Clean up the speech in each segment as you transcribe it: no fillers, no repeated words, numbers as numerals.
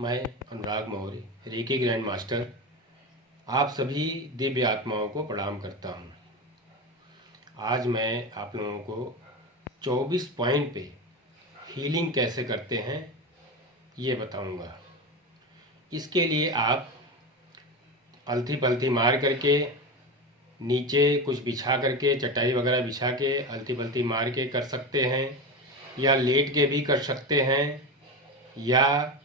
मैं अनुराग Maurya reiki grand master आप सभी दिव्य आत्माओं को प्रणाम करता हूँ। आज मैं आप लोगों को 24 पॉइंट पे हीलिंग कैसे करते हैं ये बताऊंगा। इसके लिए आप अलथी पलथी मार करके नीचे कुछ बिछा करके चटाई वगैरह बिछा के अलथी पलथी मार के कर सकते हैं, या लेट के भी कर सकते हैं, या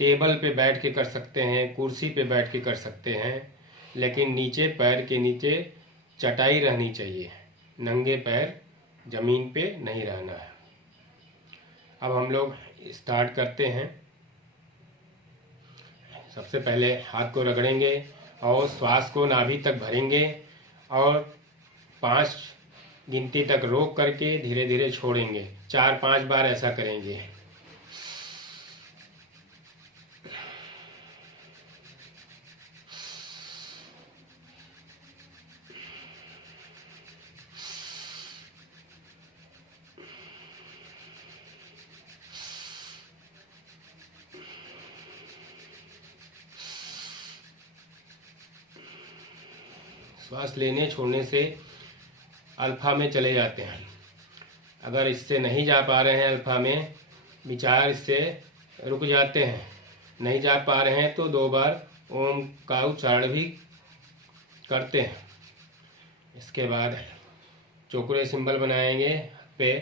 टेबल पे बैठ के कर सकते हैं, कुर्सी पे बैठ के कर सकते हैं, लेकिन नीचे पैर के नीचे चटाई रहनी चाहिए, नंगे पैर ज़मीन पे नहीं रहना है। अब हम लोग स्टार्ट करते हैं। सबसे पहले हाथ को रगड़ेंगे और श्वास को नाभि तक भरेंगे और 5 गिनती तक रोक करके धीरे धीरे छोड़ेंगे। 4-5 बार ऐसा करेंगे। श्वास लेने छोड़ने से अल्फा में चले जाते हैं। अगर इससे नहीं जा पा रहे हैं अल्फा में, विचार इससे रुक जाते हैं, नहीं जा पा रहे हैं तो 2 बार ओम का उच्चारण भी करते हैं। इसके बाद चोकुरे सिंबल बनाएंगे पे,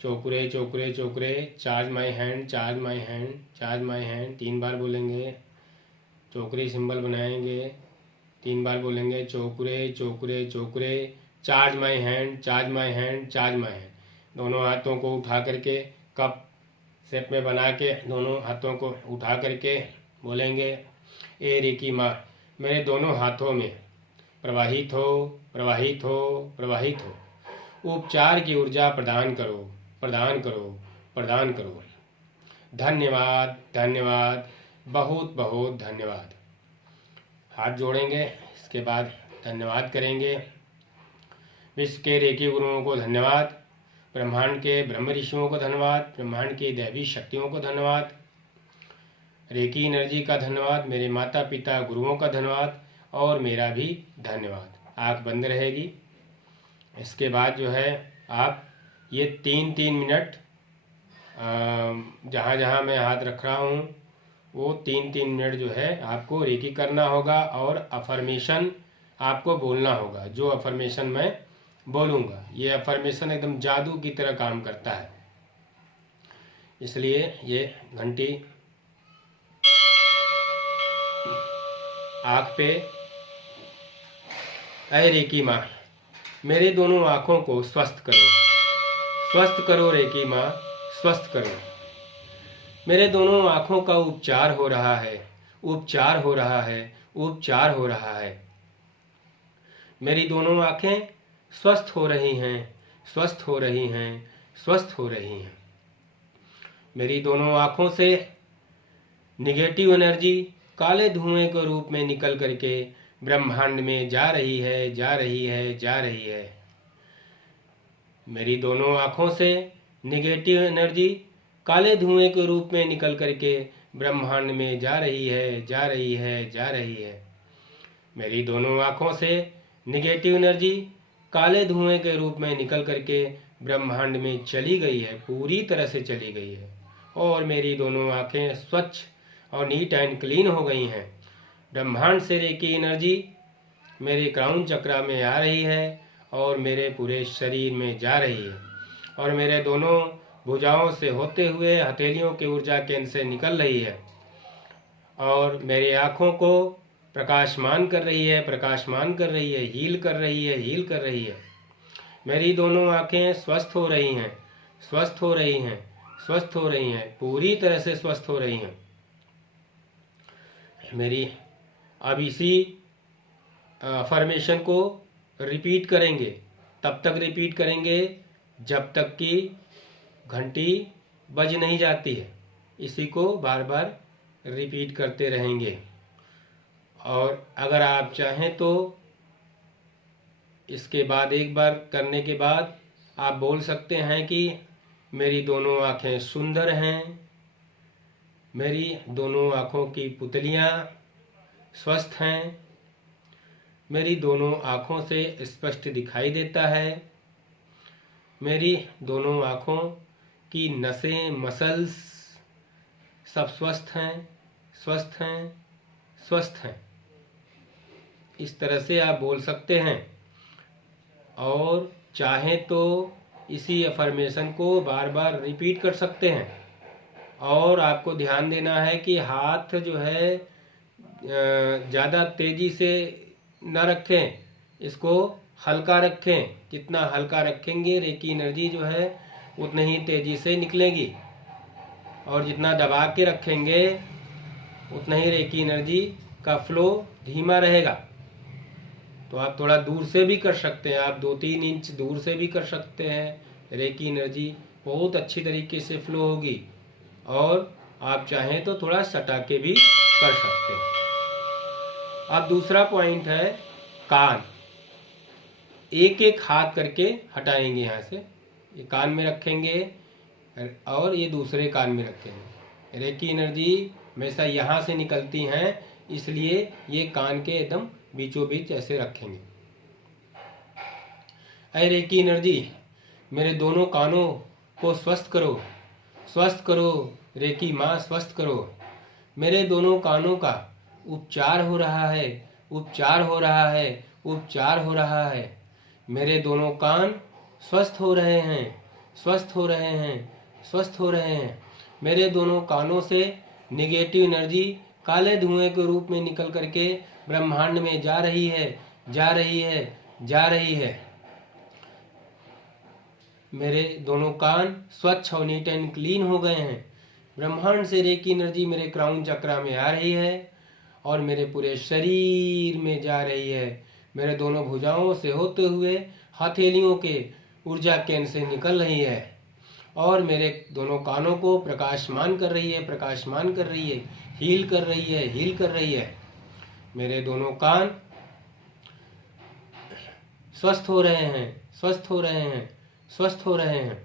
चोकुरे चोकुरे चोकुरे, charge my hand, charge my hand, charge my hand 3 बार बोलेंगे। चोकुरे सिंबल बनाएंगे, 3 बार बोलेंगे, चोकुरे चोकुरे चोकुरे, charge my hand, charge my hand, charge my hand. दोनों हाथों को उठा करके कप शेप में बना के दोनों हाथों को उठा करके बोलेंगे, ए रेकी माँ मेरे दोनों हाथों में प्रवाहित हो, प्रवाहित हो, प्रवाहित हो। उपचार की ऊर्जा प्रदान करो, प्रदान करो, प्रदान करो। धन्यवाद, धन्यवाद, बहुत बहुत धन्यवाद। हाथ जोड़ेंगे। इसके बाद धन्यवाद करेंगे। विश्व के रेकी गुरुओं को धन्यवाद, ब्रह्मांड के ब्रह्म ऋषियों को धन्यवाद, ब्रह्मांड की दैवी शक्तियों को धन्यवाद, रेकी एनर्जी का धन्यवाद, मेरे माता पिता गुरुओं का धन्यवाद और मेरा भी धन्यवाद। आँख बंद रहेगी। इसके बाद जो है आप ये 3-3 मिनट जहाँ जहाँ मैं हाथ रख रहा हूँ वो 3-3 मिनट जो है आपको रेकी करना होगा और अफर्मेशन आपको बोलना होगा। जो अफर्मेशन मैं बोलूँगा, ये अफर्मेशन एकदम जादू की तरह काम करता है, इसलिए ये घंटी आँख पे। ऐ रेकी माँ मेरे दोनों आँखों को स्वस्थ करो, स्वस्थ करो रेकी माँ, स्वस्थ करो। मेरे दोनों आँखों का उपचार हो रहा है, उपचार हो रहा है, उपचार हो रहा है। मेरी दोनों आँखें स्वस्थ हो रही हैं, स्वस्थ हो रही हैं, स्वस्थ हो रही हैं। मेरी दोनों आँखों से निगेटिव एनर्जी काले धुएं के रूप में निकल करके ब्रह्मांड में जा रही है, जा रही है, जा रही है। मेरी दोनों आँखों से निगेटिव एनर्जी काले धुएं के रूप में निकल करके ब्रह्मांड में जा रही है, जा रही है, जा रही है। मेरी दोनों आँखों से निगेटिव एनर्जी काले धुएं के रूप में निकल करके ब्रह्मांड में चली गई है, पूरी तरह से चली गई है। और मेरी दोनों आँखें स्वच्छ और नीट एंड क्लीन हो गई हैं। ब्रह्मांड से रेकी एनर्जी मेरे क्राउन चक्रा में आ रही है और मेरे पूरे शरीर में जा रही है और मेरे दोनों भुजाओं से होते हुए हथेलियों की ऊर्जा केंद्र से निकल रही है और मेरे आँखों को प्रकाशमान कर रही है, प्रकाशमान कर रही है, हील कर रही है, हील कर रही है। मेरी दोनों आँखें स्वस्थ हो रही हैं, स्वस्थ हो रही हैं, स्वस्थ हो रही हैं, पूरी तरह से स्वस्थ हो रही हैं मेरी। अब इसी अफर्मेशन को रिपीट करेंगे, तब तक रिपीट करेंगे जब तक कि घंटी बज नहीं जाती है। इसी को बार बार रिपीट करते रहेंगे। और अगर आप चाहें तो इसके बाद एक बार करने के बाद आप बोल सकते हैं कि मेरी दोनों आँखें सुंदर हैं, मेरी दोनों आँखों की पुतलियाँ स्वस्थ हैं। मेरी दोनों आँखों से स्पष्ट दिखाई देता है। मेरी दोनों आँखों की नसें, मसल्स सब स्वस्थ हैं, स्वस्थ हैं, स्वस्थ हैं। इस तरह से आप बोल सकते हैं। और चाहें तो इसी अफर्मेशन को बार बार रिपीट कर सकते हैं। और आपको ध्यान देना है कि हाथ जो है ज़्यादा तेज़ी से न रखें, इसको हल्का रखें। जितना हल्का रखेंगे रेकी एनर्जी जो है उतनी ही तेज़ी से निकलेगी, और जितना दबा के रखेंगे उतना ही रेकी एनर्जी का फ्लो धीमा रहेगा। तो आप थोड़ा दूर से भी कर सकते हैं, आप 2-3 इंच दूर से भी कर सकते हैं। रेकी एनर्जी बहुत अच्छी तरीके से फ्लो होगी। और आप चाहें तो थोड़ा सटा के भी कर सकते हैं। अब दूसरा पॉइंट है कान। एक एक हाथ करके हटाएंगे। यहाँ से ये कान में रखेंगे और ये दूसरे कान में रखेंगे। रेकी एनर्जी हमेशा यहाँ से निकलती हैं, इसलिए ये कान के एकदम बीचों बीच ऐसे रखेंगे। ऐ रेकी एनर्जी, मेरे दोनों कानों को स्वस्थ करो, स्वस्थ करो। रेकी माँ स्वस्थ करो। मेरे दोनों कानों का उपचार हो रहा है, उपचार हो रहा है, उपचार हो रहा है। मेरे दोनों कान स्वस्थ हो रहे हैं, स्वस्थ हो रहे हैं, स्वस्थ हो रहे हैं। मेरे दोनों कानों से निगेटिव एनर्जी काले धुएं के रूप में निकल करके ब्रह्मांड में जा रही है, जा रही है, जा रही है। मेरे दोनों कान स्वच्छ और नीट एंड क्लीन हो गए हैं। ब्रह्मांड से रेकी एनर्जी मेरे क्राउन चक्रा में आ रही है और मेरे पूरे शरीर में जा रही है। मेरे दोनों भुजाओं से होते हुए हथेलियों के ऊर्जा केंद्र से निकल रही है और मेरे दोनों कानों को प्रकाशमान कर रही है, प्रकाशमान कर रही है, हील कर रही है, हील कर रही है। मेरे दोनों कान स्वस्थ हो रहे हैं, स्वस्थ हो रहे हैं, स्वस्थ हो रहे हैं।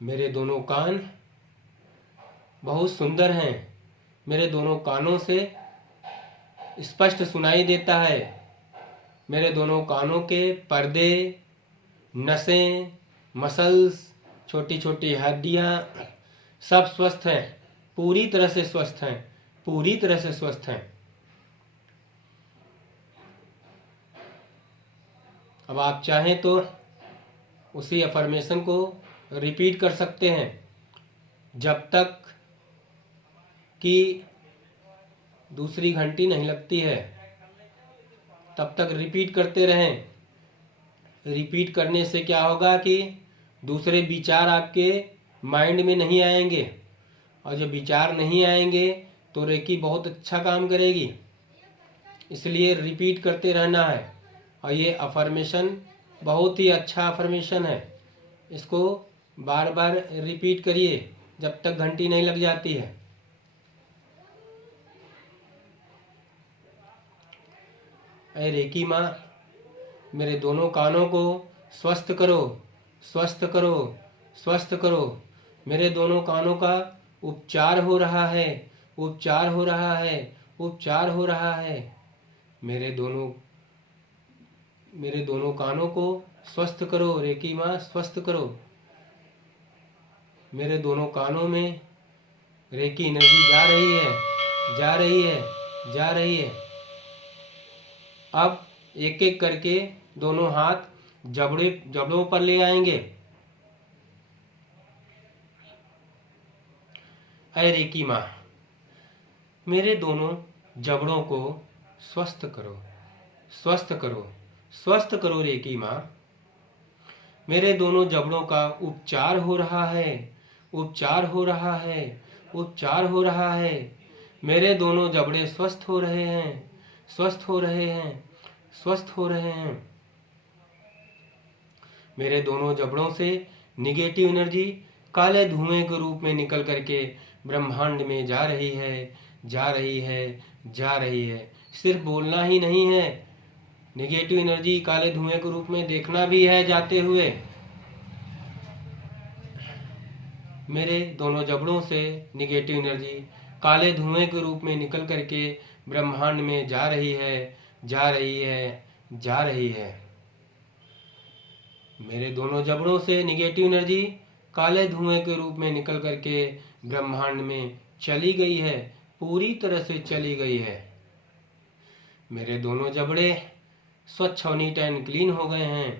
मेरे दोनों कान बहुत सुंदर हैं। मेरे दोनों कानों से स्पष्ट सुनाई देता है। मेरे दोनों कानों के पर्दे, नसें, मसल्स, छोटी छोटी हड्डियां सब स्वस्थ हैं, पूरी तरह से स्वस्थ हैं, पूरी तरह से स्वस्थ हैं। अब आप चाहें तो उसी अफर्मेशन को रिपीट कर सकते हैं जब तक कि दूसरी घंटी नहीं लगती है, तब तक रिपीट करते रहें। रिपीट करने से क्या होगा कि दूसरे विचार आपके माइंड में नहीं आएंगे, और जब विचार नहीं आएंगे तो रेकी बहुत अच्छा काम करेगी। इसलिए रिपीट करते रहना है। और ये अफर्मेशन बहुत ही अच्छा अफर्मेशन है। इसको बार बार रिपीट करिए जब तक घंटी नहीं लग जाती है। ऐ रेकी माँ, मेरे दोनों कानों को स्वस्थ करो, स्वस्थ करो, स्वस्थ करो। मेरे दोनों कानों का उपचार हो रहा है, उपचार हो रहा है, उपचार हो रहा है। मेरे दोनों कानों को स्वस्थ करो रेकी माँ, स्वस्थ करो। मेरे दोनों कानों में रेकी एनर्जी जा रही है, जा रही है, जा रही है। अब एक एक करके दोनों हाथ जबड़ों पर ले आएंगे। ऐ रेकी माँ, मेरे दोनों जबड़ों को स्वस्थ करो, स्वस्थ करो, स्वस्थ करो रेकी माँ। मेरे दोनों जबड़ों का उपचार हो रहा है, उपचार हो रहा है, उपचार हो रहा है। मेरे दोनों जबड़े स्वस्थ हो रहे हैं, स्वस्थ हो रहे हैं, स्वस्थ हो रहे हैं। मेरे दोनों जबड़ों से निगेटिव एनर्जी काले धुएं के रूप में निकल करके ब्रह्मांड में जा रही है, जा रही है, जा रही है। सिर्फ बोलना ही नहीं है, निगेटिव एनर्जी काले धुएं के रूप में देखना भी है जाते हुए। मेरे दोनों जबड़ों से निगेटिव एनर्जी काले धुएं के रूप में निकल करके ब्रह्मांड में जा रही है, जा रही है, जा रही है। मेरे दोनों जबड़ों से निगेटिव एनर्जी काले धुएं के रूप में निकल करके ब्रह्मांड में चली गई है, पूरी तरह से चली गई है। मेरे दोनों जबड़े स्वच्छ और नीट एंड क्लीन हो गए हैं।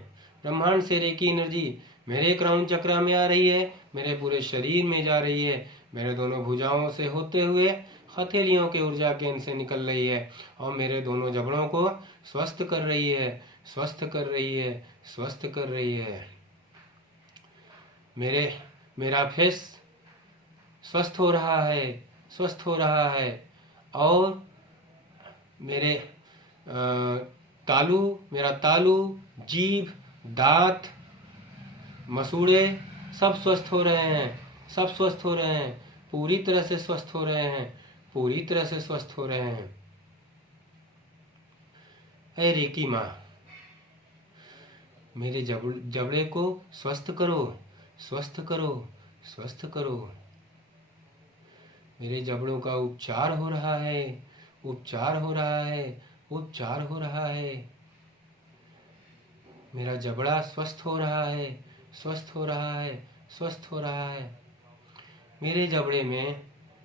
ब्रह्मांड से रेकी एनर्जी मेरे क्राउन चक्र में आ रही है, मेरे पूरे शरीर में जा रही है, मेरे दोनों भुजाओं से होते हुए हथेलियों के ऊर्जा केंद्र से निकल रही है और मेरे दोनों जबड़ों को स्वस्थ कर रही है, स्वस्थ कर रही है, स्वस्थ कर रही है। मेरा फेस स्वस्थ हो रहा है, स्वस्थ हो रहा है और मेरा तालू, जीभ, दांत, मसूड़े सब स्वस्थ हो रहे हैं, सब स्वस्थ हो रहे हैं, पूरी तरह से स्वस्थ हो रहे हैं, पूरी तरह से स्वस्थ हो रहे हैं। ऐ रेकी माँ, मेरे जबड़े को स्वस्थ करो, स्वस्थ करो, स्वस्थ करो। मेरे जबड़ों का उपचार हो रहा है, उपचार हो रहा है, उपचार हो रहा है। मेरा जबड़ा स्वस्थ हो रहा है, स्वस्थ हो रहा है, स्वस्थ हो रहा है। मेरे जबड़े में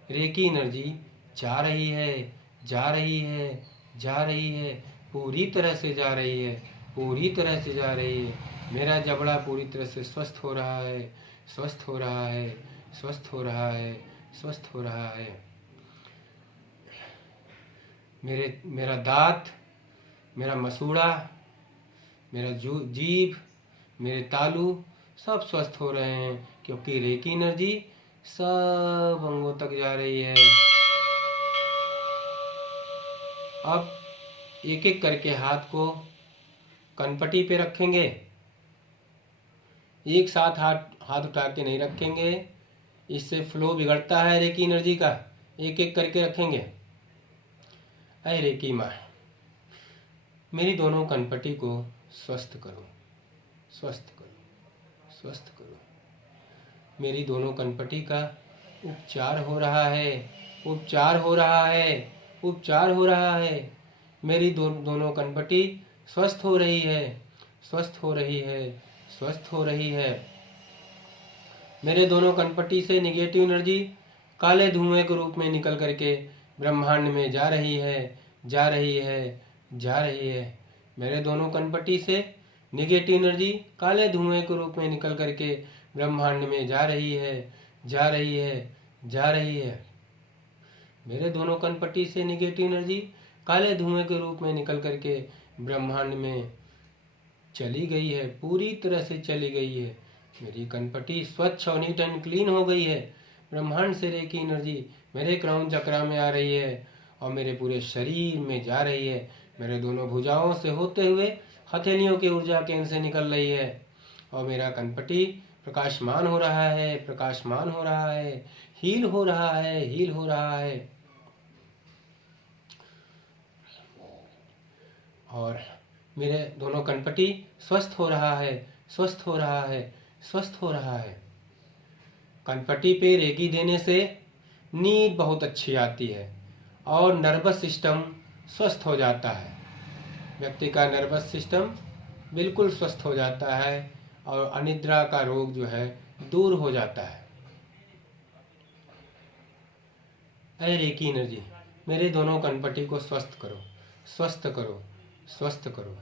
रेकी एनर्जी जा रही है, जा रही है, जा रही है, पूरी तरह से जा रही है, पूरी तरह से जा रही है। मेरा जबड़ा पूरी तरह से स्वस्थ हो रहा है, स्वस्थ हो रहा है, स्वस्थ हो रहा है, स्वस्थ हो रहा है। मेरा दांत, मेरा मसूड़ा, मेरा जीभ, मेरे तालू सब स्वस्थ हो रहे हैं, क्योंकि रेकी एनर्जी सब अंगों तक जा रही है। अब एक एक करके हाथ को कनपटी पे रखेंगे, एक साथ हाथ उठा के नहीं रखेंगे, इससे फ्लो बिगड़ता है रेकी एनर्जी का। एक एक करके रखेंगे। ऐ रेकी माँ, मेरी दोनों कनपटी को स्वस्थ करो, स्वस्थ करो, स्वस्थ करो। मेरी दोनों कनपटी का उपचार हो रहा है, उपचार हो रहा है, उपचार हो रहा है। मेरी दोनों कनपटी स्वस्थ हो रही है, स्वस्थ हो रही है, स्वस्थ हो रही है। मेरे दोनों कनपटी से निगेटिव एनर्जी काले धुएं के रूप में निकल करके ब्रह्मांड में जा रही है, जा रही है, जा रही है। मेरे दोनों कनपटी से निगेटिव एनर्जी काले धुएं के रूप में निकल करके ब्रह्मांड में जा रही है, जा रही है, जा रही है। मेरे दोनों कनपटी से निगेटिव एनर्जी काले धुएं के रूप में निकल करके ब्रह्मांड में चली गई है, पूरी तरह से चली गई है। मेरी कनपटी स्वच्छ और नीट एंड क्लीन हो गई है। ब्रह्मांड से रेकी एनर्जी मेरे क्राउन चक्र में आ रही है और मेरे पूरे शरीर में जा रही है। मेरे दोनों भुजाओं से होते हुए हथेलियों के ऊर्जा केंद्र से निकल रही है और मेरा कनपटी प्रकाशमान हो रहा है, प्रकाशमान हो रहा है, हील हो रहा है, हील हो रहा है। और मेरे दोनों कनपटी स्वस्थ हो रहा है, स्वस्थ हो रहा है, स्वस्थ हो रहा है। कनपटी पे रेकी देने से नींद बहुत अच्छी आती है और नर्वस सिस्टम स्वस्थ हो जाता है। व्यक्ति का नर्वस सिस्टम बिल्कुल स्वस्थ हो जाता है और अनिद्रा का रोग जो है दूर हो जाता है। ऐ रेकी एनर्जी, मेरे दोनों कनपटी को स्वस्थ करो, स्वस्थ करो, स्वस्थ करो।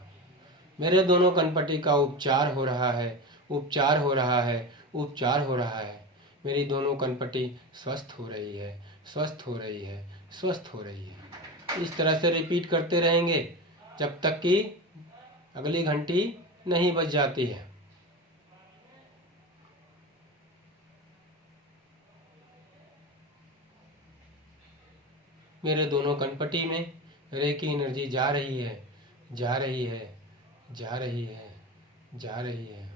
मेरे दोनों कनपटी का उपचार हो रहा है, उपचार हो रहा है, उपचार हो रहा है। मेरी दोनों कनपटी स्वस्थ हो रही है, स्वस्थ हो रही है, स्वस्थ हो रही है। इस तरह से रिपीट करते रहेंगे जब तक कि अगली घंटी नहीं बज जाती है। मेरे दोनों कनपटी में रेकी एनर्जी जा रही है, जा रही है, जा रही है, जा रही है।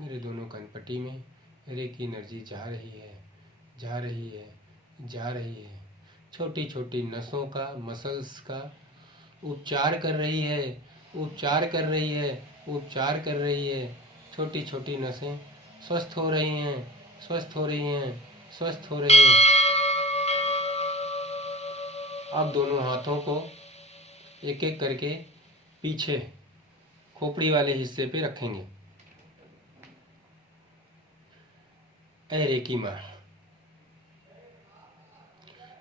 मेरे दोनों कनपटी में रेकी एनर्जी जा रही है, जा रही है, जा रही है। छोटी छोटी नसों का, मसल्स का उपचार कर रही है, उपचार कर रही है, उपचार कर रही है। छोटी छोटी नसें स्वस्थ हो रही हैं, स्वस्थ हो रही हैं, स्वस्थ हो रही हैं। अब दोनों हाथों को एक एक करके पीछे खोपड़ी वाले हिस्से पे रखेंगे। ऐ रेकी माँ,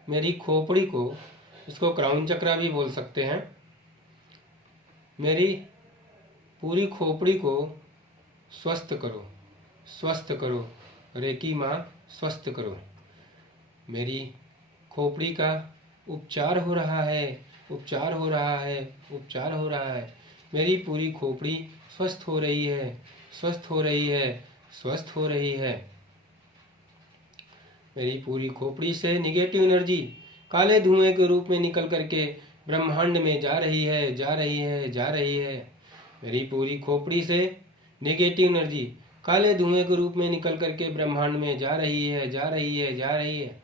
मेरी खोपड़ी को, इसको क्राउन चक्रा भी बोल सकते हैं, मेरी पूरी खोपड़ी को स्वस्थ करो, स्वस्थ करो। रेकी माँ स्वस्थ करो। मेरी खोपड़ी का उपचार हो रहा है, उपचार हो रहा है, उपचार हो रहा है। मेरी पूरी खोपड़ी स्वस्थ हो रही है, स्वस्थ हो रही है, स्वस्थ हो रही है। मेरी पूरी खोपड़ी से निगेटिव एनर्जी काले धुएं के रूप में निकल करके ब्रह्मांड में जा रही है, जा रही है, जा रही है। मेरी पूरी खोपड़ी से निगेटिव एनर्जी काले धुएं के रूप में निकल करके ब्रह्मांड में जा रही है, जा रही है, जा रही है।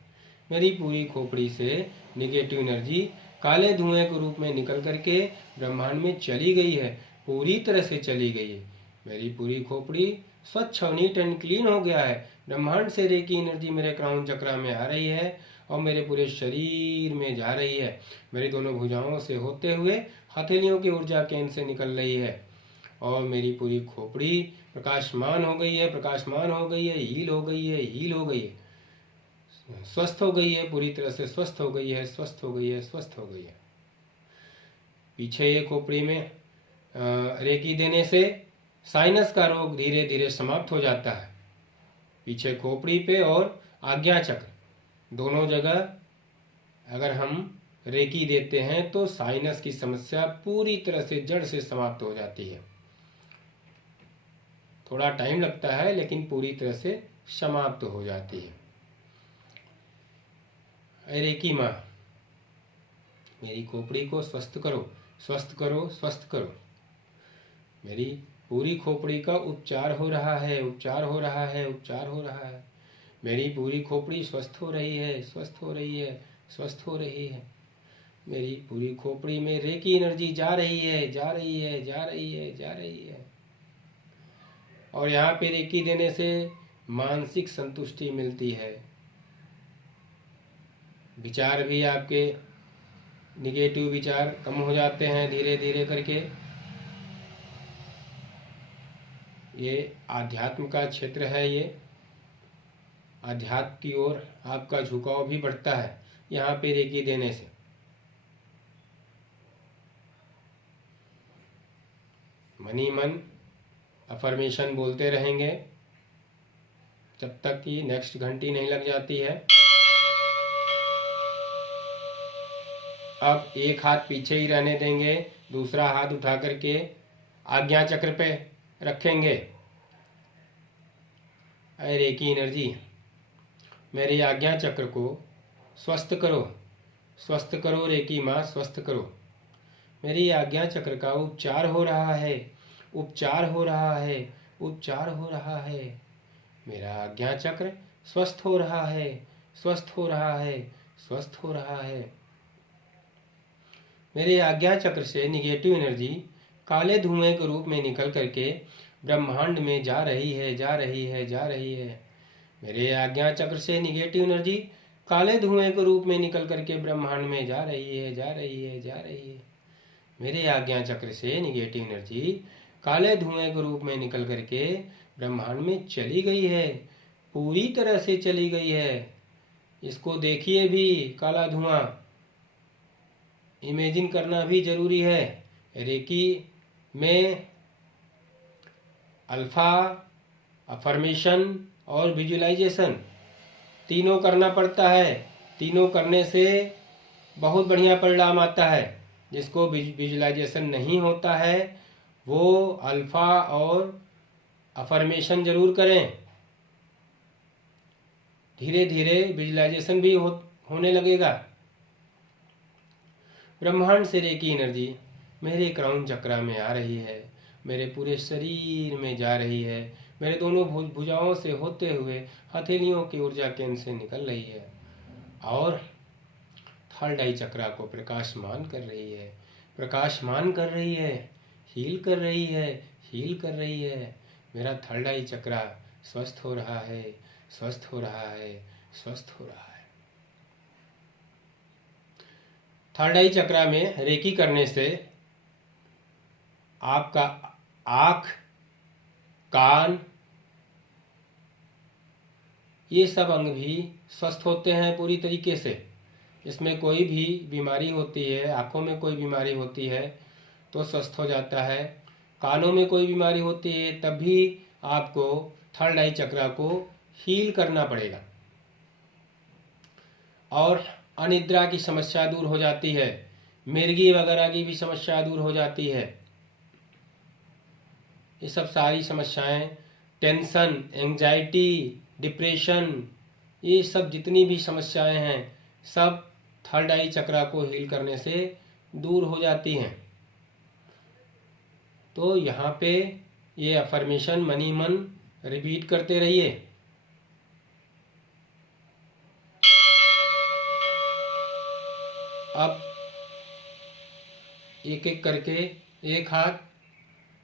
मेरी पूरी खोपड़ी से निगेटिव एनर्जी काले धुएं के रूप में निकल करके ब्रह्मांड में चली गई है, पूरी तरह से चली गई है। मेरी पूरी खोपड़ी स्वच्छ और नीट एंड क्लीन हो गया है। ब्रह्मांड से रेकी एनर्जी मेरे क्राउन चक्रा में आ रही है और मेरे पूरे शरीर में जा रही है। मेरी दोनों भुजाओं से होते हुए हथेलियों की ऊर्जा केंद्र से निकल रही है और मेरी पूरी खोपड़ी प्रकाशमान हो गई है, प्रकाशमान हो गई है, हील हो गई है, हील हो गई है, स्वस्थ हो गई है, पूरी तरह से स्वस्थ हो गई है, स्वस्थ हो गई है, स्वस्थ हो गई है। पीछे ये खोपड़ी में रेकी देने से साइनस का रोग धीरे धीरे समाप्त हो जाता है। पीछे खोपड़ी पे और आज्ञा चक्र दोनों जगह अगर हम रेकी देते हैं तो साइनस की समस्या पूरी तरह से जड़ से समाप्त हो जाती है। थोड़ा टाइम लगता है लेकिन पूरी तरह से समाप्त हो जाती है। रेकी माँ, मेरी खोपड़ी को स्वस्थ करो, स्वस्थ करो, स्वस्थ करो। मेरी पूरी खोपड़ी का उपचार हो रहा है, उपचार हो रहा है, उपचार हो रहा है। मेरी पूरी खोपड़ी स्वस्थ हो रही है, स्वस्थ हो रही है, स्वस्थ हो रही है। मेरी पूरी खोपड़ी में रेकी एनर्जी जा रही है, जा रही है, जा रही है, जा रही है। और यहाँ पे रेकी देने से मानसिक संतुष्टि मिलती है। विचार भी आपके निगेटिव विचार कम हो जाते हैं धीरे धीरे करके। ये आध्यात्म का क्षेत्र है, ये आध्यात्म की ओर आपका झुकाव भी बढ़ता है यहाँ पे रेकी देने से। मनी मन अफर्मेशन बोलते रहेंगे जब तक कि नेक्स्ट घंटी नहीं लग जाती है। अब एक हाथ पीछे ही रहने देंगे, दूसरा हाथ उठा करके आज्ञा चक्र पे रखेंगे। ऐ रेकी एनर्जी, मेरी आज्ञा चक्र को स्वस्थ करो, स्वस्थ करो रेकी माँ, स्वस्थ करो। मेरी आज्ञा चक्र का उपचार हो रहा है, उपचार हो रहा है, उपचार हो रहा है। मेरा आज्ञा चक्र स्वस्थ हो रहा है, स्वस्थ हो रहा है, स्वस्थ हो रहा है। मेरे आज्ञा चक्र से निगेटिव एनर्जी काले धुएं के रूप में निकल करके ब्रह्मांड में जा रही है, जा रही है, जा रही है। मेरे आज्ञा चक्र से निगेटिव एनर्जी काले धुएं के रूप में निकल करके ब्रह्मांड में जा रही है, जा रही है, जा रही है। मेरे आज्ञा चक्र से निगेटिव एनर्जी काले धुएं के रूप में निकल करके ब्रह्मांड में चली गई है, पूरी तरह से चली गई है। इसको देखिए भी, काला धुआं इमेजिन करना भी जरूरी है। रेकी में अल्फा, अफर्मेशन और विजुअलाइजेशन तीनों करना पड़ता है। तीनों करने से बहुत बढ़िया परिणाम आता है। जिसको विजुअलाइजेशन नहीं होता है वो अल्फा और अफर्मेशन जरूर करें। धीरे धीरे विजुअलाइजेशन भी होने लगेगा। ब्रह्मांड से रेकी एनर्जी मेरे क्राउन चक्रा में आ रही है, मेरे पूरे शरीर में जा रही है, मेरे दोनों भुजाओं से होते हुए हथेलियों की ऊर्जा केंद्र से निकल रही है और थर्ड आई चक्रा को प्रकाशमान कर रही है, प्रकाशमान कर रही है, हील कर रही है, हील कर रही है। मेरा थर्ड आई चक्रा स्वस्थ हो रहा है, स्वस्थ हो रहा है, स्वस्थ हो रहा है। थर्ड आई चक्रा में रेकी करने से आपका आँख, कान, ये सब अंग भी स्वस्थ होते हैं पूरी तरीके से। इसमें कोई भी बीमारी होती है, आँखों में कोई बीमारी होती है तो स्वस्थ हो जाता है, कानों में कोई बीमारी होती है तब भी आपको थर्ड आई चक्रा को हील करना पड़ेगा। और अनिद्रा की समस्या दूर हो जाती है, मिर्गी वगैरह की भी समस्या दूर हो जाती है। ये सब सारी समस्याएं, टेंशन, एंजाइटी, डिप्रेशन, ये सब जितनी भी समस्याएं हैं सब थर्ड आई चक्रा को हील करने से दूर हो जाती हैं। तो यहाँ पे ये अफर्मेशन मनी मन रिपीट करते रहिए। अब एक एक करके एक हाथ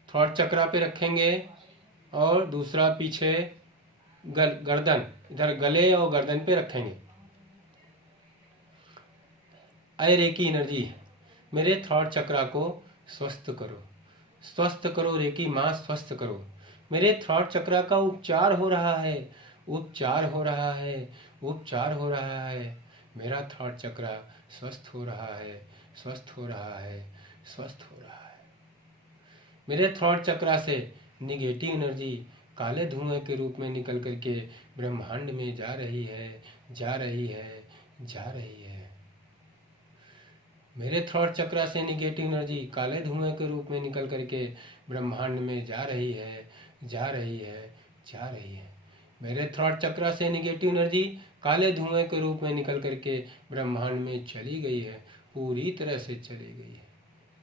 थर्ड चक्रा पे रखेंगे और दूसरा पीछे गर्दन, इधर गले और गर्दन पे रखेंगे। अय रेकी एनर्जी, मेरे थर्ड चक्रा को स्वस्थ करो, स्वस्थ करो रेकी माँ, स्वस्थ करो। मेरे थर्ड चक्रा का उपचार हो रहा है, उपचार हो रहा है, उपचार हो रहा है। मेरा थर्ड चक्रा स्वस्थ हो रहा है, स्वस्थ हो रहा है, स्वस्थ हो रहा है। मेरे थर्ड चक्रा से निगेटिव एनर्जी काले धुएं के रूप में निकल करके ब्रह्मांड में जा रही है, जा रही है, जा रही है। मेरे थर्ड चक्रा से निगेटिव एनर्जी काले धुएं के रूप में निकल करके ब्रह्मांड में जा रही है, जा रही है, जा रही है। मेरे थर्ड चक्रा से निगेटिव एनर्जी काले धुएं के रूप में निकल करके ब्रह्मांड में चली गई है, पूरी तरह से चली गई है।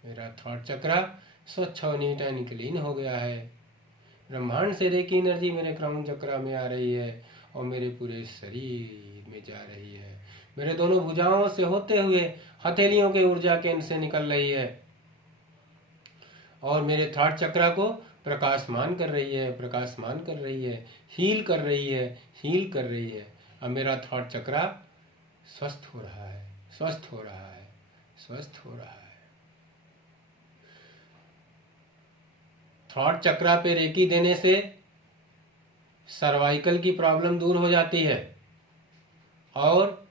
मेरा थर्ड चक्रा स्वच्छ और नीट एंड क्लीन हो गया है। ब्रह्मांड से रेकी एनर्जी मेरे क्राउन चक्रा में आ रही है और मेरे पूरे शरीर में जा रही है। मेरे दोनों भुजाओं से होते हुए हथेलियों के ऊर्जा केंद्र से निकल रही है और मेरे थर्ड चक्रा को प्रकाशमान कर रही है, प्रकाशमान कर रही है, हील कर रही है, हील कर रही है। अब मेरा थर्ड चक्रा स्वस्थ हो रहा है, स्वस्थ हो रहा है, स्वस्थ हो रहा है। थर्ड चक्रा पे रेकी देने से सर्वाइकल की प्रॉब्लम दूर हो जाती है और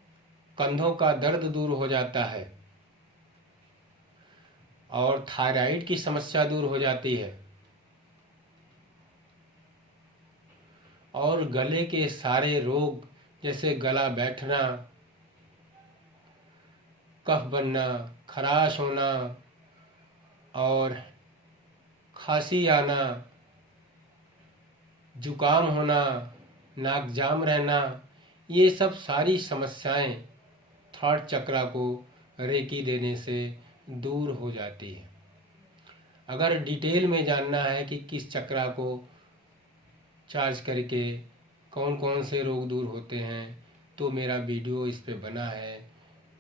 कंधों का दर्द दूर हो जाता है और थायराइड की समस्या दूर हो जाती है और गले के सारे रोग जैसे गला बैठना, कफ बनना, खराश होना और खांसी आना, जुकाम होना, नाक जाम रहना, ये सब सारी समस्याएं थर्ड चक्रा को रेकी देने से दूर हो जाती है। अगर डिटेल में जानना है कि किस चक्रा को चार्ज करके कौन कौन से रोग दूर होते हैं तो मेरा वीडियो इस पे बना है,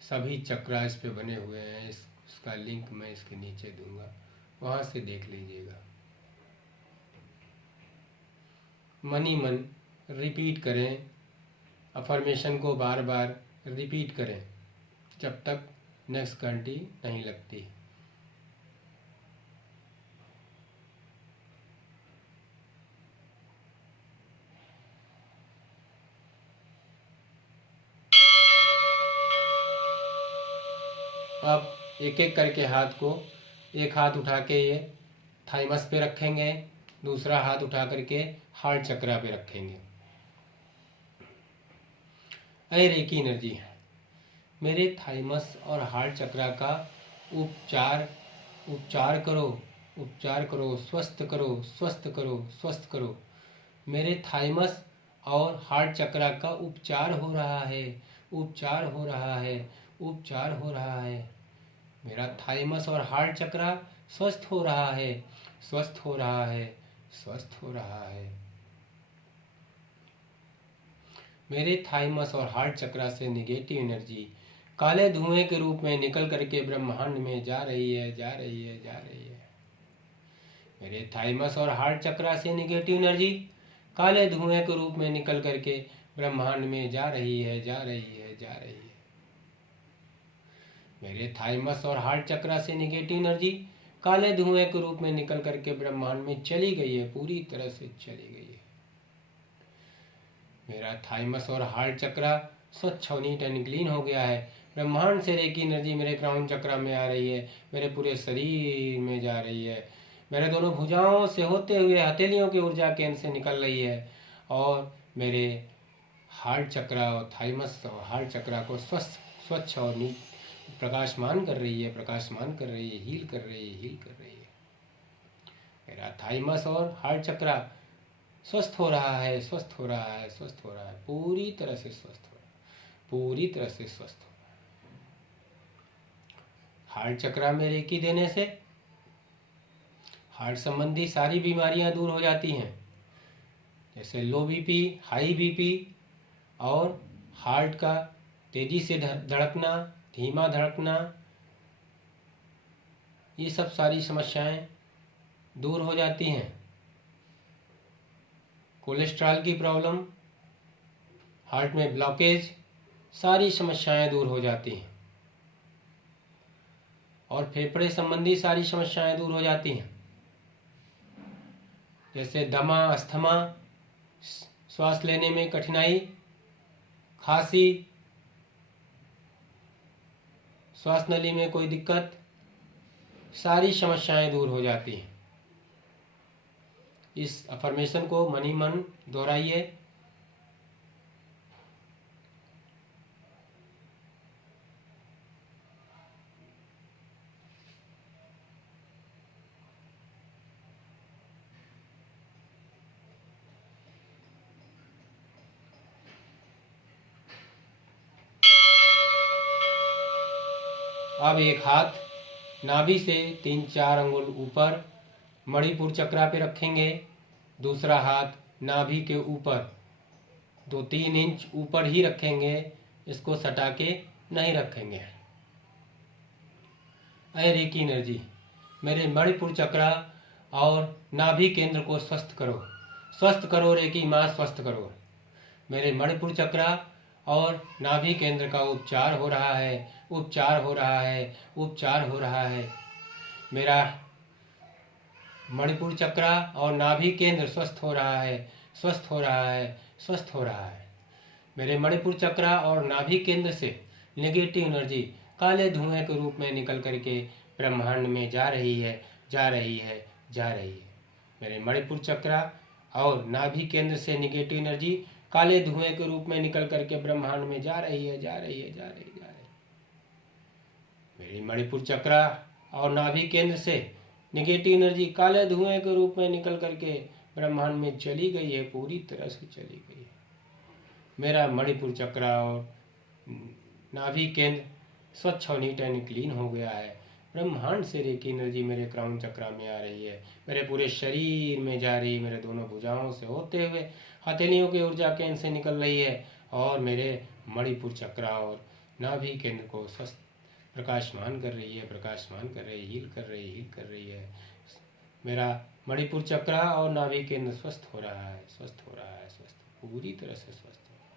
सभी चक्रा इस पे बने हुए हैं। उसका लिंक मैं इसके नीचे दूंगा, वहाँ से देख लीजिएगा। मनी मन रिपीट करें, अफर्मेशन को बार बार रिपीट करें जब तक नेक्स्ट घंटी नहीं लगती। अब एक एक करके हाथ को, एक हाथ उठा के ये थाइमस पे रखेंगे, दूसरा हाथ उठा करके हार्ट चक्रा पे रखेंगे। अय रेकी एनर्जी, मेरे थाइमस और हार्ट चक्रा का उपचार करो, उपचार करो, स्वस्थ करो, स्वस्थ करो, स्वस्थ करो। मेरे थाइमस और हार्ट चक्रा का उपचार हो रहा है, उपचार हो रहा है, उपचार हो रहा है। मेरा थाइमस और हार्ट चक्रा स्वस्थ हो रहा है, स्वस्थ हो रहा है, स्वस्थ हो रहा है। मेरे थाइमस और हार्ट चक्रा से निगेटिव एनर्जी काले धुएं के रूप में निकल करके ब्रह्मांड में जा रही है, जा रही है, जा रही है। मेरे थाइमस और हार्ट चक्रा से निगेटिव एनर्जी काले धुएं के रूप में निकल करके ब्रह्मांड में जा रही है, जा रही है, जा रही है। मेरे थाइमस और हार्ट चक्रा से निगेटिव एनर्जी काले धुएं के रूप में निकल करके ब्रह्मांड में चली गई है, पूरी तरह से चली गई है। मेरा थाइमस और हार्ट चक्रा स्वच्छ और नीट एंड क्लीन हो गया है। ब्रह्मांड से रेकी एनर्जी मेरे क्राउन चक्रा में आ रही है, मेरे पूरे शरीर में जा रही है। मेरे दोनों भुजाओं से होते हुए हथेलियों की ऊर्जा केंद्र से निकल रही है और मेरे हार्ट चक्रा और थाइमस और हार्ट चक्रा को स्वच्छ और नीट प्रकाशमान कर रही है, प्रकाशमान कर रही है, हील कर रही है, हील कर रही है। मेरा थाइमस और हार्ट चक्रा स्वस्थ हो रहा है, स्वस्थ हो रहा है, स्वस्थ हो रहा है, पूरी तरह से स्वस्थ हो रहा है, पूरी तरह से स्वस्थ हो रहा है। हार्ट चक्रा में रेकी देने से हार्ट संबंधी सारी बीमारियां दूर हो जाती हैं, जैसे लो बीपी, हाई बीपी और हार्ट का तेजी से धड़कना, धीमा धड़कना, ये सब सारी समस्याएं दूर हो जाती हैं। कोलेस्ट्रॉल की प्रॉब्लम, हार्ट में ब्लॉकेज, सारी समस्याएं दूर हो जाती हैं और फेफड़े संबंधी सारी समस्याएं दूर हो जाती हैं, जैसे दमा, अस्थमा, श्वास लेने में कठिनाई, खांसी, श्वास नली में कोई दिक्कत, सारी समस्याएं दूर हो जाती हैं। इस अफर्मेशन को मनी मन दोहराइए। अब एक हाथ नाभि से 3-4 अंगुल ऊपर मणिपुर चक्रा पे रखेंगे, दूसरा हाथ नाभि के ऊपर 2-3 इंच ऊपर ही रखेंगे, इसको सटा के नहीं रखेंगे। ऐ रेकी एनर्जी मेरे मणिपुर चक्रा और नाभि केंद्र को स्वस्थ करो, स्वस्थ करो रेकी माँ, स्वस्थ करो। मेरे मणिपुर चक्रा और नाभि केंद्र का उपचार हो रहा है, उपचार हो रहा है, उपचार हो रहा है। मेरा मणिपुर चक्रा और नाभि केंद्र स्वस्थ हो रहा है, स्वस्थ हो रहा है, स्वस्थ हो रहा है। मेरे मणिपुर चक्रा और नाभि केंद्र से नेगेटिव एनर्जी काले धुएं के रूप में निकल करके ब्रह्मांड में जा रही है, जा रही है, जा रही है। मेरे मणिपुर चक्रा और नाभि केंद्र से नेगेटिव एनर्जी काले धुएं के रूप में निकल करके ब्रह्मांड में जा रही है, जा रही है, जा रही है, जा रही है। मेरी मणिपुर चक्रा और नाभि केंद्र से नेगेटिव एनर्जी काले धुएं के रूप में निकल करके ब्रह्मांड में चली गई है, पूरी तरह से चली गई है। मेरा मणिपुर चक्रा और नाभि केंद्र स्वच्छ और नीट एंड क्लीन हो गया है। ब्रह्मांड से रेकी एनर्जी मेरे क्राउन चक्रा में आ रही है, मेरे पूरे शरीर में जा रही है, मेरे दोनों भुजाओं से होते हुए हथेलियों की ऊर्जा केंद्र से निकल रही है और मेरे मणिपुर चक्रा और नाभि केंद्र को स्वस्थ प्रकाशमान कर रही है, प्रकाशमान कर रही है, हील कर रही है, हील कर रही है। मेरा मणिपुर चक्रा और नाभि केंद्र स्वस्थ हो रहा है, स्वस्थ हो रहा है, स्वस्थ, पूरी तरह से स्वस्थ हो रहा है,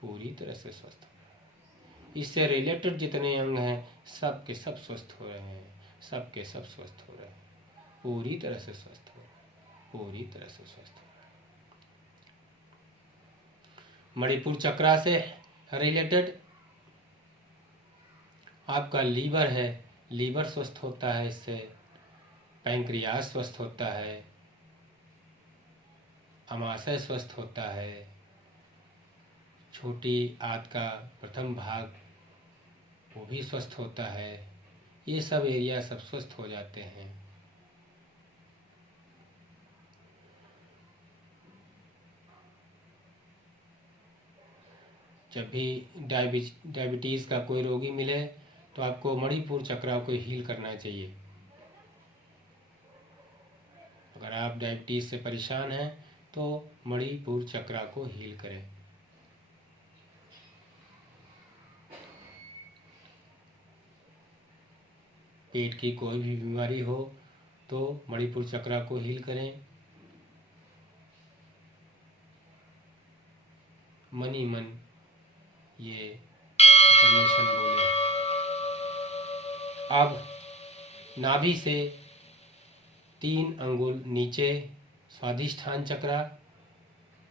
पूरी तरह से स्वस्थ हो रहा है। इससे रिलेटेड जितने अंग हैं सब के सब स्वस्थ हो रहे हैं, सब के सब स्वस्थ हो रहे हैं, पूरी तरह से स्वस्थ हो रहे हैं, पूरी तरह से स्वस्थ हो रहे हैं। मणिपुर चक्रा से रिलेटेड आपका लीवर है, लीवर स्वस्थ होता है इससे, पैंक्रियास स्वस्थ होता है, अमाशय स्वस्थ होता है, छोटी आंत का प्रथम भाग वो भी स्वस्थ होता है। ये सब एरिया सब स्वस्थ हो जाते हैं। जब भी डायबिटीज़ का कोई रोगी मिले तो आपको मणिपुर चक्रा को हील करना चाहिए। अगर आप डायबिटीज़ से परेशान हैं तो मणिपुर चक्रा को हील करें। पेट की कोई भी बीमारी हो तो मणिपुर चक्रा को हील करें। मन ही मन ये अफर्मेशन बोले। अब नाभि से 3 अंगुल नीचे स्वाधिष्ठान चक्र,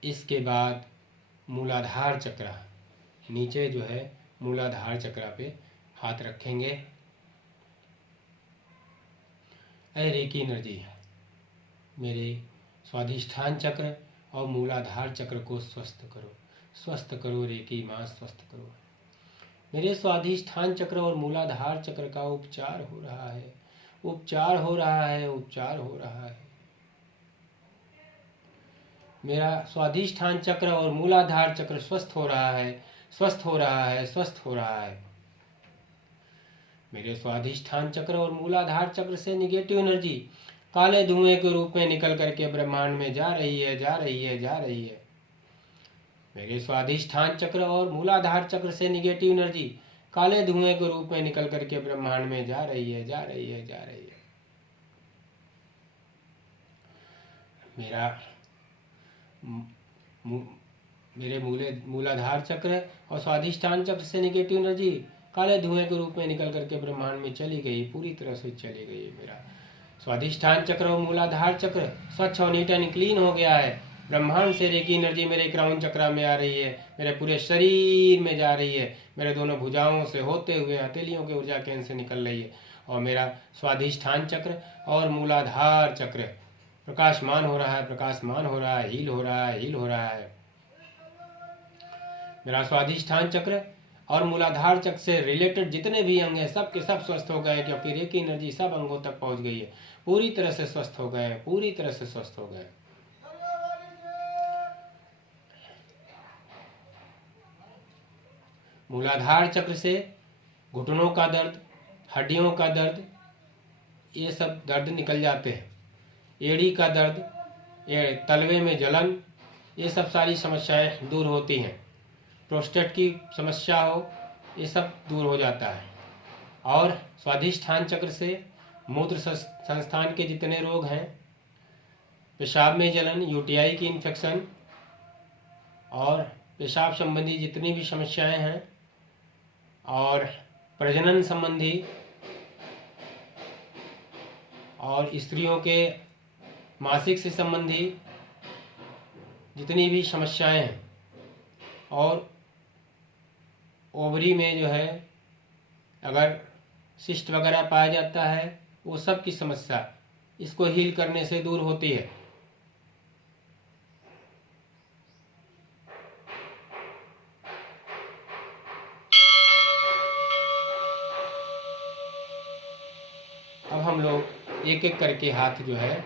इसके बाद मूलाधार चक्र, नीचे जो है मूलाधार चक्र पे हाथ रखेंगे। ऐ रेकी एनर्जी मेरे स्वाधिष्ठान चक्र और मूलाधार चक्र को स्वस्थ करो, स्वस्थ करो रेकी माँ, स्वस्थ करो। मेरे स्वाधिष्ठान चक्र और मूलाधार चक्र का उपचार हो रहा है, उपचार हो रहा है, उपचार हो रहा है। मेरा स्वाधिष्ठान चक्र और मूलाधार चक्र स्वस्थ हो रहा है, स्वस्थ हो रहा है, स्वस्थ हो रहा है। मेरे स्वाधिष्ठान चक्र और मूलाधार चक्र से निगेटिव एनर्जी काले धुएं के रूप में निकल करके ब्रह्मांड में जा रही है, जा रही है, जा रही है। मेरे स्वाधिष्ठान चक्र और मूलाधार चक्र से निगेटिव एनर्जी काले धुएं के रूप में निकल करके ब्रह्मांड में जा रही है, जा रही है, जा रही है। मेरे मूलाधार चक्र और स्वाधिष्ठान चक्र से निगेटिव एनर्जी काले धुएं के रूप में निकल करके ब्रह्मांड में चली गई, पूरी तरह से चली गई। मेरा स्वाधिष्ठान चक्र और मूलाधार चक्र स्वच्छ और नीट एंड क्लीन हो गया है। ब्रह्मांड से रेकी एनर्जी मेरे क्राउन चक्र में आ रही है, मेरे पूरे शरीर में जा रही है, मेरे दोनों भुजाओं से होते हुए हथेलियों के ऊर्जा केंद्र से निकल रही है। और मेरा स्वाधिष्ठान चक्र और मूलाधार चक्र प्रकाशमान हो रहा है, प्रकाशमान हो रहा है, हील हो रहा है, हील हो रहा है। मेरा स्वाधिष्ठान चक्र और मूलाधार चक्र से रिलेटेड जितने भी अंग हैं सब के सब स्वस्थ हो गए, क्योंकि रेकी एनर्जी सब अंगों तक पहुंच गई है, पूरी तरह से स्वस्थ हो गए, पूरी तरह से स्वस्थ हो गए। मूलाधार चक्र से घुटनों का दर्द, हड्डियों का दर्द, ये सब दर्द निकल जाते हैं। एड़ी का दर्द, तलवे में जलन, ये सब सारी समस्याएं दूर होती हैं। प्रोस्टेट की समस्या हो, ये सब दूर हो जाता है। और स्वाधिष्ठान चक्र से मूत्र संस्थान के जितने रोग हैं, पेशाब में जलन, यूटीआई की इन्फेक्शन और पेशाब संबंधी जितनी भी समस्याएं हैं और प्रजनन संबंधी और स्त्रियों के मासिक से संबंधी जितनी भी समस्याएं हैं और ओवरी में जो है अगर सिस्ट वगैरह पाया जाता है, वो सब की समस्या इसको हील करने से दूर होती है। अब हम लोग एक एक करके हाथ जो है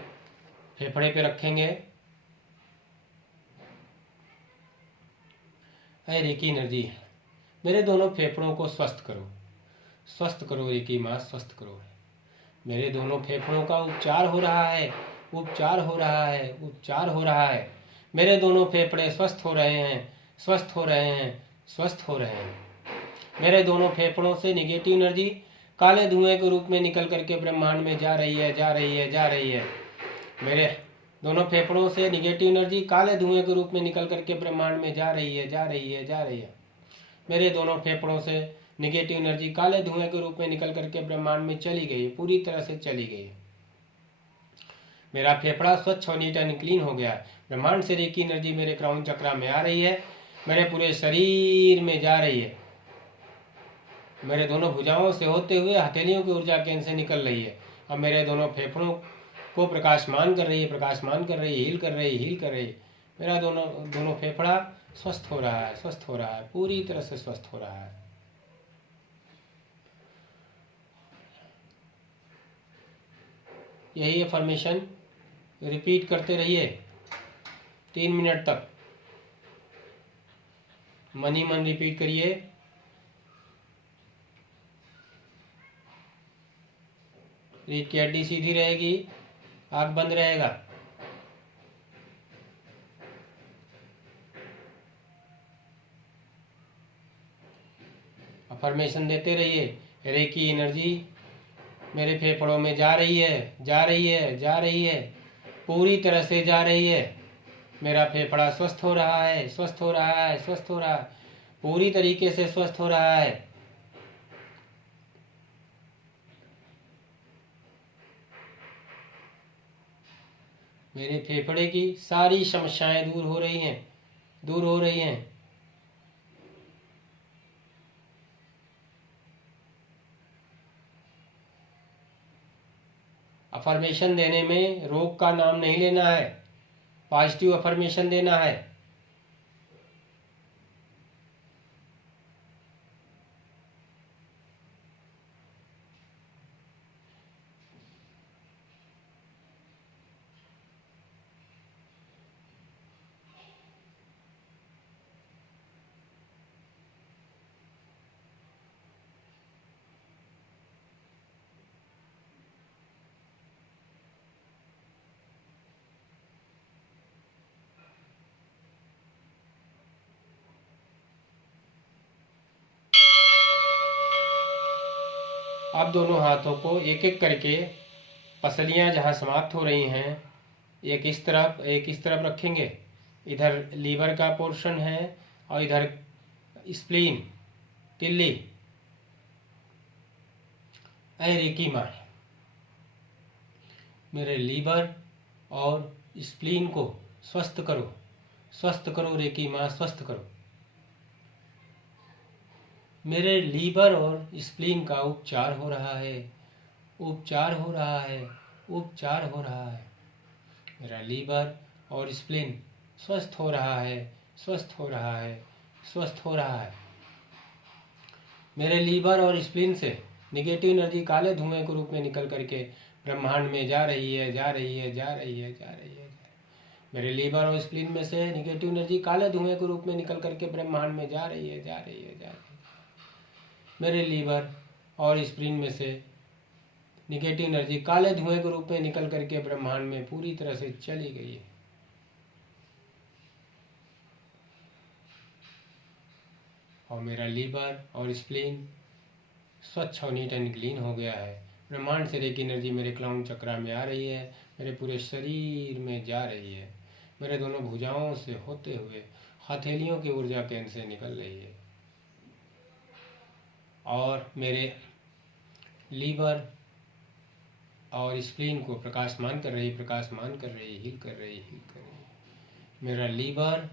फेफड़े पे रखेंगे। ऐ रेकी एनर्जी मेरे दोनों फेफड़ों को स्वस्थ करो, स्वस्थ करो रेकी माँ, स्वस्थ करो। मेरे दोनों फेफड़ों का उपचार हो रहा है, उपचार हो रहा है, उपचार हो रहा है। मेरे दोनों फेफड़े स्वस्थ हो रहे हैं, स्वस्थ हो रहे हैं, स्वस्थ हो रहे हैं। मेरे दोनों फेफड़ों से निगेटिव एनर्जी काले धुएं के रूप में निकल करके ब्रह्मांड में जा रही है, जा रही है, जा रही है। मेरे दोनों फेफड़ों से निगेटिव एनर्जी काले धुएं के रूप में निकल करके ब्रह्मांड में जा रही है, जा रही है, जा रही है। मेरे दोनों फेफड़ों से निगेटिव एनर्जी काले धुएं के रूप में निकल करके ब्रह्मांड में चली गई, पूरी तरह से चली गई। मेरा फेफड़ा स्वच्छ और नीट एंड क्लीन हो गया। ब्रह्मांड से रेकी एनर्जी मेरे क्राउन चक्र में आ रही है, मेरे पूरे शरीर में जा रही है, मेरे दोनों भुजाओं से होते हुए हथेलियों की ऊर्जा केंद्र से निकल रही है। अब मेरे दोनों फेफड़ों को प्रकाशमान कर रही है, प्रकाशमान कर रही है, हील कर रही है, हील कर रही है। मेरा दोनों फेफड़ा स्वस्थ हो रहा है, स्वस्थ हो रहा है, पूरी तरह से स्वस्थ हो रहा है। यही अफर्मेशन रिपीट करते रहिए 3 मिनट तक। मन ही मन रिपीट करिए। रीढ़ की हड्डी सीधी रहेगी, आंख बंद रहेगा। अफर्मेशन देते रहिए। रेकी एनर्जी मेरे फेफड़ों में जा रही है, जा रही है, जा रही है, पूरी तरह से जा रही है, मेरा फेफड़ा स्वस्थ हो रहा है, स्वस्थ हो रहा है, स्वस्थ हो रहा है, पूरी तरीके से स्वस्थ हो रहा है। मेरे फेफड़े की सारी समस्याएं दूर हो रही हैं, दूर हो रही हैं। अफर्मेशन देने में रोग का नाम नहीं लेना है, पॉजिटिव अफर्मेशन देना है। अब दोनों हाथों को एक एक करके पसलियां जहां समाप्त हो रही हैं, एक इस तरफ रखेंगे। इधर लीवर का पोर्शन है और इधर स्प्लीन, तिल्ली। ऐ रेकी माँ, मेरे लीवर और स्प्लीन को स्वस्थ करो, स्वस्थ करो रेकी माँ, स्वस्थ करो। मेरे लीवर और स्प्लीन का उपचार हो रहा है, उपचार हो रहा है, उपचार हो रहा है। मेरा लीवर और स्प्लीन स्वस्थ हो रहा है, स्वस्थ हो रहा है, स्वस्थ हो रहा है। मेरे लीवर और स्प्लीन से निगेटिव एनर्जी काले धुएं के रूप में निकल करके ब्रह्मांड में जा रही है, जा रही है, जा रही है, जा रही है। मेरे लीवर और स्प्लीन में से निगेटिव एनर्जी काले धुएं के रूप में निकल करके ब्रह्मांड में जा रही है, जा रही है, जा रही है। मेरे लीवर और स्प्लीन में से निगेटिव एनर्जी काले धुएं के रूप में निकल करके ब्रह्मांड में पूरी तरह से चली गई है। और मेरा लीवर और स्प्लीन स्वच्छ और नीट एंड क्लीन हो गया है। ब्रह्मांड से रेकी एनर्जी मेरे क्राउन चक्रा में आ रही है, मेरे पूरे शरीर में जा रही है, मेरे दोनों भुजाओं से होते हुए हथेलियों की ऊर्जा केंद्र से निकल रही है और मेरे लीवर और स्प्लीन को प्रकाशमान कर रही, प्रकाशमान कर रही, हील कर रही, हील कर रही। मेरा लीवर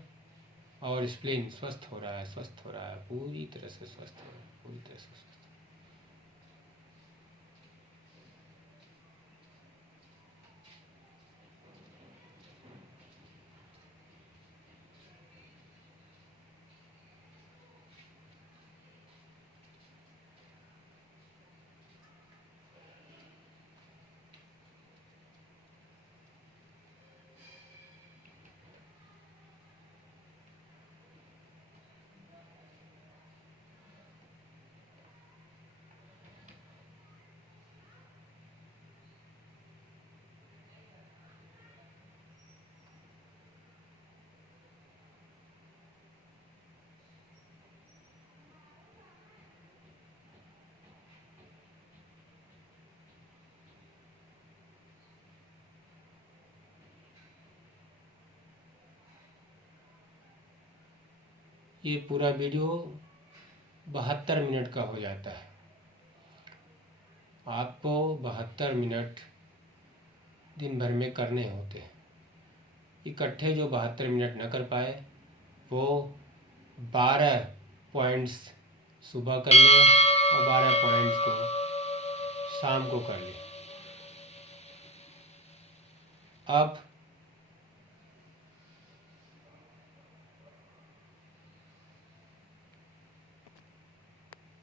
और स्प्लीन स्वस्थ हो रहा है, स्वस्थ हो रहा है, पूरी तरह से स्वस्थ हो रहा है, पूरी तरह से स्वस्थ। ये पूरा वीडियो 72 मिनट का हो जाता है। आपको 72 मिनट दिन भर में करने होते हैं। इकट्ठे जो 72 मिनट न कर पाए वो 12 पॉइंट्स सुबह कर ले और 12 पॉइंट्स को शाम को कर ले। अब